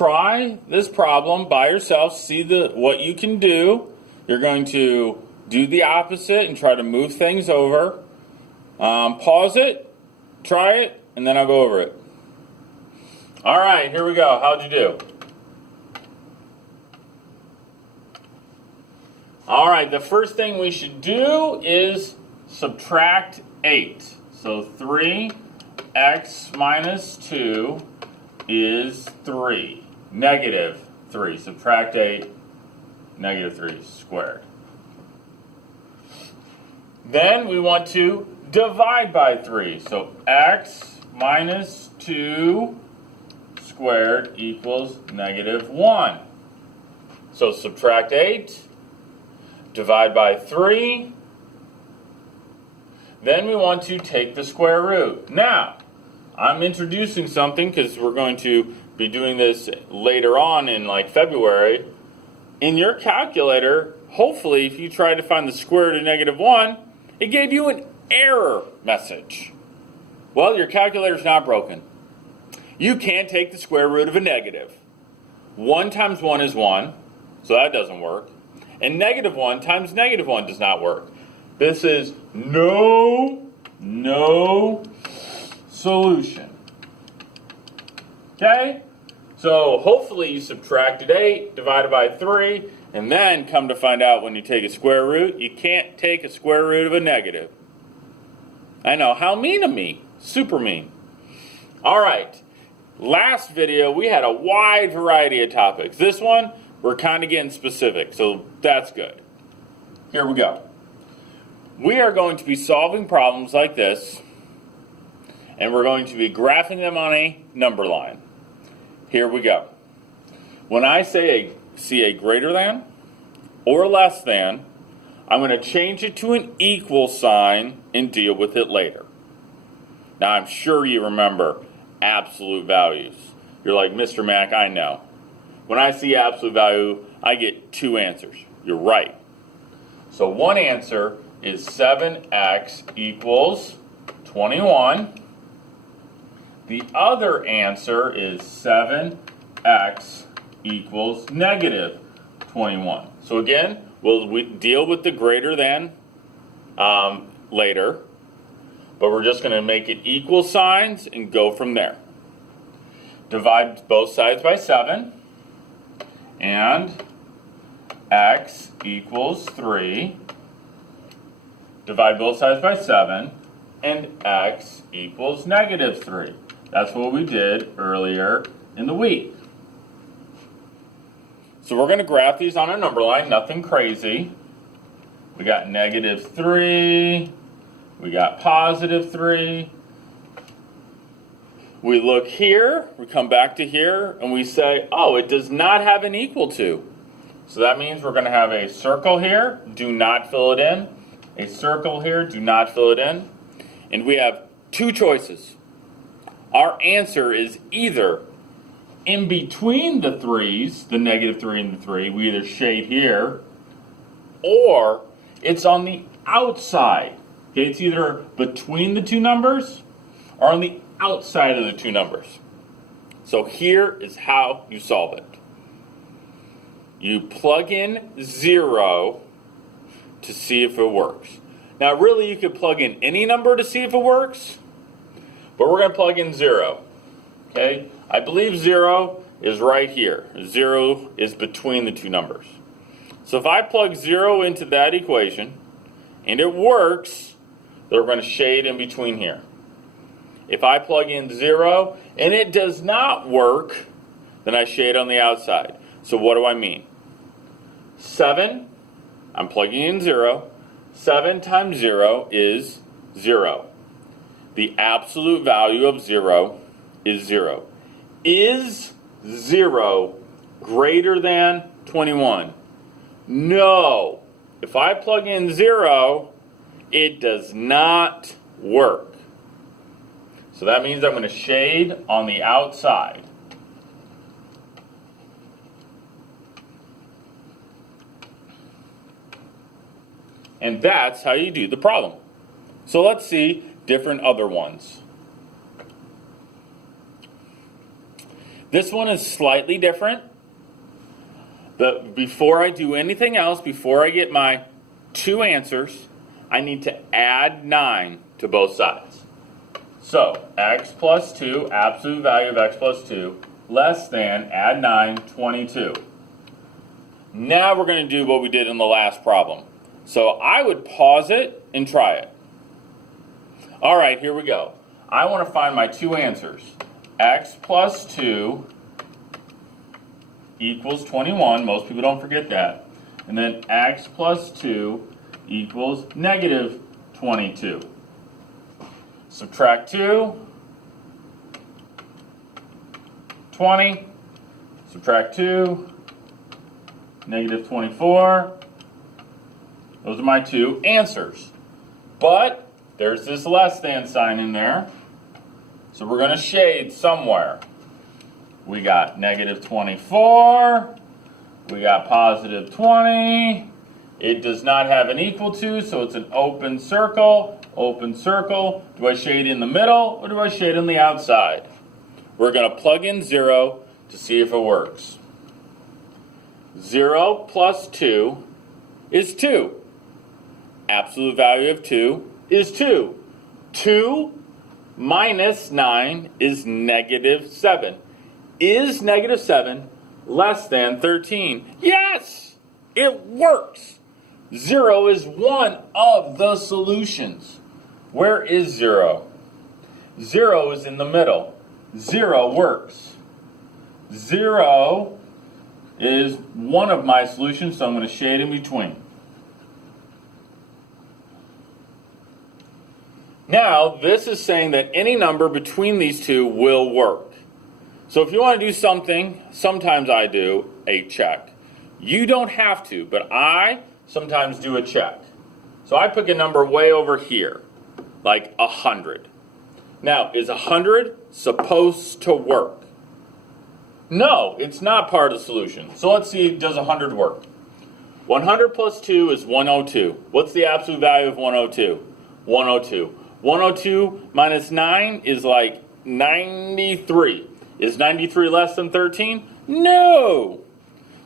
try this problem by yourself, see what you can do. You're going to do the opposite and try to move things over. Pause it, try it, and then I'll go over it. All right, here we go. How'd you do? All right, the first thing we should do is subtract 8. So 3x minus 2 is 3. Negative 3. Subtract 8, negative 3 squared. Then we want to divide by 3. So x minus 2 squared equals negative 1. So subtract 8, divide by 3. Then we want to take the square root. Now, I'm introducing something because we're going to be doing this later on in like February. In your calculator, hopefully if you try to find the square root of negative 1, it gave you an error message. Well, your calculator's not broken. You can't take the square root of a negative. 1 times 1 is 1, so that doesn't work. And negative 1 times negative 1 does not work. This is no solution. Okay? So hopefully you subtracted 8, divided by 3, and then come to find out when you take a square root, you can't take a square root of a negative. I know, how mean of me. Super mean. All right. Last video, we had a wide variety of topics. This one, we're kind of getting specific, so that's good. Here we go. We are going to be solving problems like this, and we're going to be graphing them on a number line. Here we go. When I see a greater than or less than, I'm going to change it to an equal sign and deal with it later. Now, I'm sure you remember absolute values. You're like, Mr. Mack, I know. When I see absolute value, I get 2 answers. You're right. So one answer is 7x equals 21. The other answer is 7x equals negative 21. So again, we'll deal with the greater than later, but we're just going to make it equal signs and go from there. Divide both sides by 7, and x equals 3. Divide both sides by 7, and x equals negative 3. That's what we did earlier in the week. So we're going to graph these on a number line, nothing crazy. We got negative 3, we got positive 3. We look here, we come back to here, and we say, oh, it does not have an equal to. So that means we're going to have a circle here, do not fill it in. A circle here, do not fill it in. And we have 2 choices. Our answer is either in between the 3's, the negative 3 and the 3, we either shade here, or it's on the outside. Okay, it's either between the 2 numbers or on the outside of the 2 numbers. So here is how you solve it. You plug in 0 to see if it works. Now really you could plug in any number to see if it works, but we're going to plug in 0. Okay? I believe 0 is right here. 0 is between the 2 numbers. So if I plug 0 into that equation and it works, then we're going to shade in between here. If I plug in 0 and it does not work, then I shade on the outside. So what do I mean? 7, I'm plugging in 0. 7 times 0 is 0. The absolute value of 0 is 0. Is 0 greater than 21? No. If I plug in 0, it does not work. So that means I'm going to shade on the outside. And that's how you do the problem. So let's see different other ones. This one is slightly different. But before I do anything else, before I get my two answers, I need to add 9 to both sides. So, x plus 2, absolute value of x plus 2, less than, add 9, 22. Now we're going to do what we did in the last problem. So I would pause it and try it. All right, here we go. I want to find my two answers. X plus 2 equals 21. Most people don't forget that. And then x plus 2 equals negative 22. Subtract 2. 20. Subtract 2. Negative 24. Those are my two answers. But there's this less than sign in there. So we're going to shade somewhere. We got negative 24. We got positive 20. It does not have an equal to, so it's an open circle. Open circle. Do I shade in the middle or do I shade on the outside? We're going to plug in 0 to see if it works. 0 plus 2 is 2. Absolute value of 2 is 2. 2 minus 9 is negative 7. Is negative 7 less than 13? Yes! It works! 0 is one of the solutions. Where is 0? 0 is in the middle. 0 works. 0 is one of my solutions, so I'm going to shade in between. Now, this is saying that any number between these two will work. So if you want to do something, sometimes I do a check. You don't have to, but I sometimes do a check. So I pick a number way over here, like 100. Now, is 100 supposed to work? No, it's not part of the solution. So let's see, does 100 work? 100 plus 2 is 102. What's the absolute value of 102? 102. 102 minus 9 is like 93. Is 93 less than 13? No!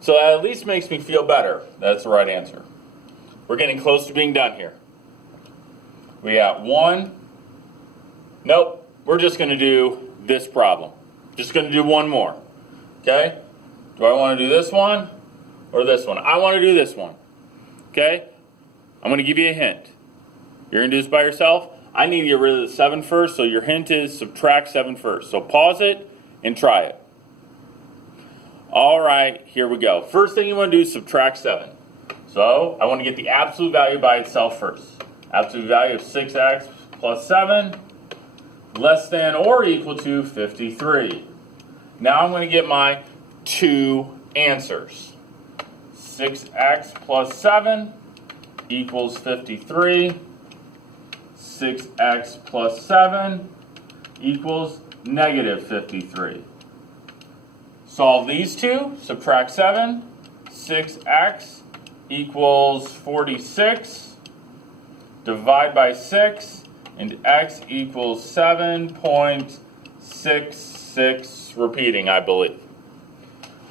So that at least makes me feel better. That's the right answer. We're getting close to being done here. We got 1. Nope, we're just going to do this problem. Just going to do one more. Okay? Do I want to do this one or this one? I want to do this one. Okay? I'm going to give you a hint. You're going to do this by yourself? I need to get rid of the 7 first, so your hint is subtract 7 first. So pause it and try it. All right, here we go. First thing you want to do is subtract 7. So I want to get the absolute value by itself first. Absolute value of 6x plus 7 less than or equal to 53. Now I'm going to get my two answers. 6x plus 7 equals 53. 6x plus 7 equals negative 53. Solve these two. Subtract 7. 6x equals 46. Divide by 6. And x equals 7.66. Repeating, I believe.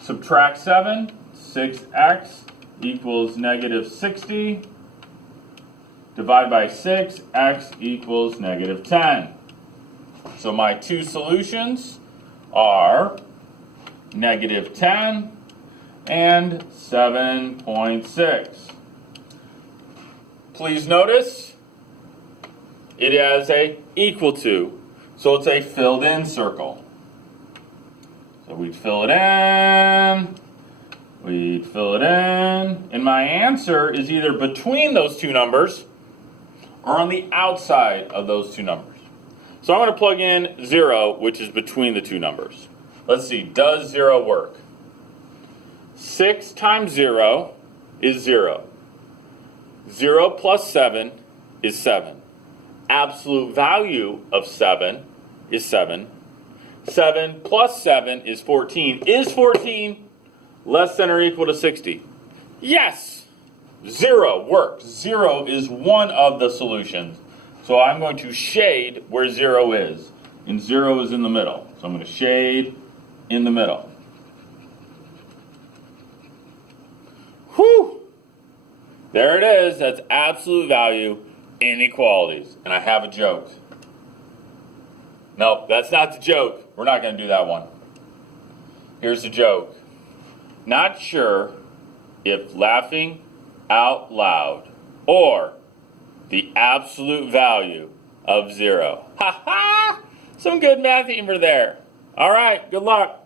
Subtract 7. 6x equals negative 60. Divide by 6, x equals negative 10. So my two solutions are negative 10 and 7.6. Please notice it has a equal to, so it's a filled in circle. So we'd fill it in, we'd fill it in, and my answer is either between those two numbers or on the outside of those two numbers. So I'm going to plug in 0, which is between the two numbers. Let's see, does 0 work? 6 times 0 is 0. 0 plus 7 is 7. Absolute value of 7 is 7. 7 plus 7 is 14. Is 14 less than or equal to 60? Yes! 0 works. 0 is one of the solutions. So I'm going to shade where 0 is. And 0 is in the middle. So I'm going to shade in the middle. Whew! There it is. That's absolute value inequalities. And I have a joke. No, that's not the joke. We're not going to do that one. Here's the joke. Not sure if laughing out loud or the absolute value of 0. Ha ha! Some good math humor there. All right, good luck.